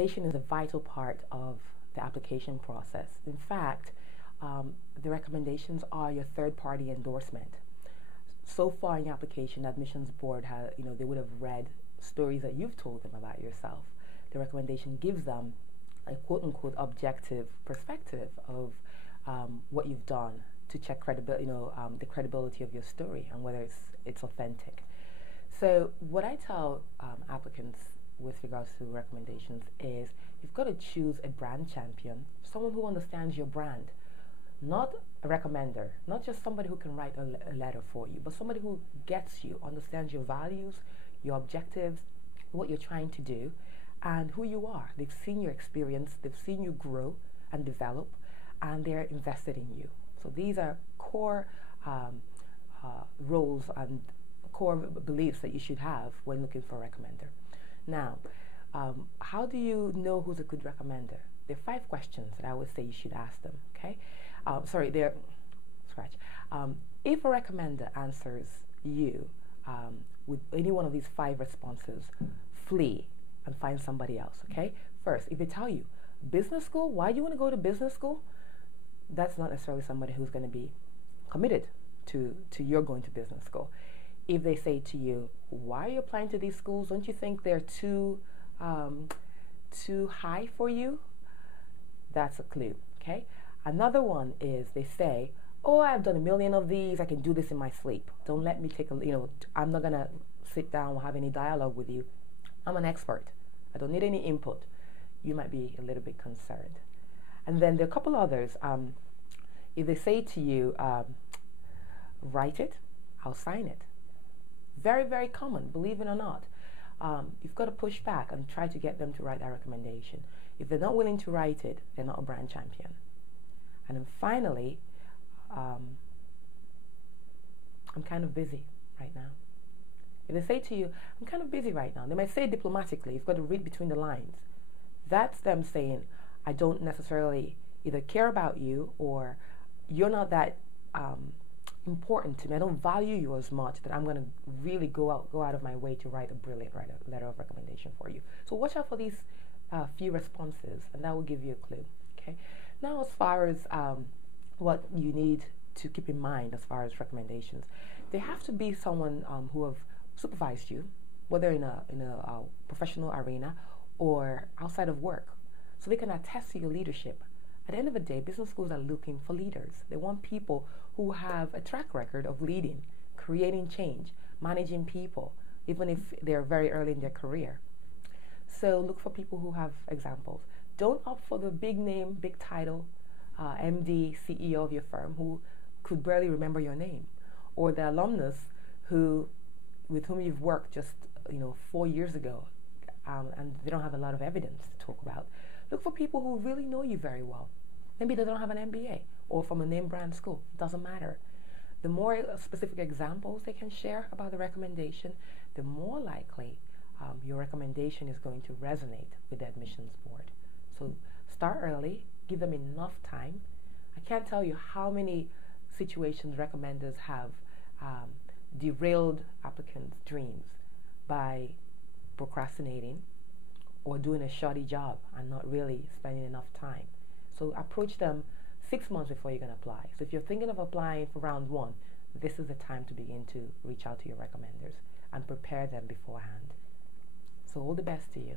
recommendation is a vital part of the application process. In fact, the recommendations are your third-party endorsement. So far in your application, the admissions board has, they would have read stories that you've told them about yourself. The recommendation gives them a quote-unquote objective perspective of what you've done to check the credibility of your story and whether it's authentic. So what I tell applicants with regards to recommendations is you've got to choose a brand champion, someone who understands your brand, not a recommender, not just somebody who can write a letter for you, but somebody who gets you, understands your values, your objectives, what you're trying to do, and who you are. They've seen your experience, they've seen you grow and develop, and they're invested in you. So these are core roles and core beliefs that you should have when looking for a recommender. Now, how do you know who's a good recommender? There are 5 questions that I would say you should ask them, okay? If a recommender answers you with any one of these 5 responses, flee and find somebody else, okay? First, if they tell you, business school, why do you want to go to business school? That's not necessarily somebody who's going to be committed to your going to business school. If they say to you, why are you applying to these schools? Don't you think they're too high for you? That's a clue, okay? Another one is they say, oh, I've done a million of these. I can do this in my sleep. Don't let me take I'm not going to sit down or have any dialogue with you. I'm an expert. I don't need any input. You might be a little bit concerned. And then there are a couple others. If they say to you, write it, I'll sign it. Very, very common, believe it or not. You've got to push back and try to get them to write that recommendation. If they're not willing to write it, they're not a brand champion. And then finally, I'm kind of busy right now. If they say to you, I'm kind of busy right now, they might say it diplomatically. You've got to read between the lines. That's them saying, I don't necessarily either care about you or you're not that important to me. I don't value you as much that I'm going to really go out of my way to write a brilliant letter of recommendation for you. So watch out for these few responses, and that will give you a clue. Okay. Now, as far as what you need to keep in mind as far as recommendations, they have to be someone who have supervised you, whether in a professional arena or outside of work, so they can attest to your leadership. At the end of the day, business schools are looking for leaders. They want people who have a track record of leading, creating change, managing people, even if they're very early in their career. So look for people who have examples. Don't opt for the big name, big title, MD, CEO of your firm who could barely remember your name, or the alumnus with whom you've worked just 4 years ago, and they don't have a lot of evidence to talk about. Look for people who really know you very well. Maybe they don't have an MBA or from a name brand school. It doesn't matter. The more specific examples they can share about the recommendation, the more likely your recommendation is going to resonate with the admissions board. So start early, give them enough time. I can't tell you how many situations recommenders have derailed applicants' dreams by procrastinating or doing a shoddy job and not really spending enough time. So approach them 6 months before you're going to apply. So if you're thinking of applying for round 1, this is the time to begin to reach out to your recommenders and prepare them beforehand. So all the best to you.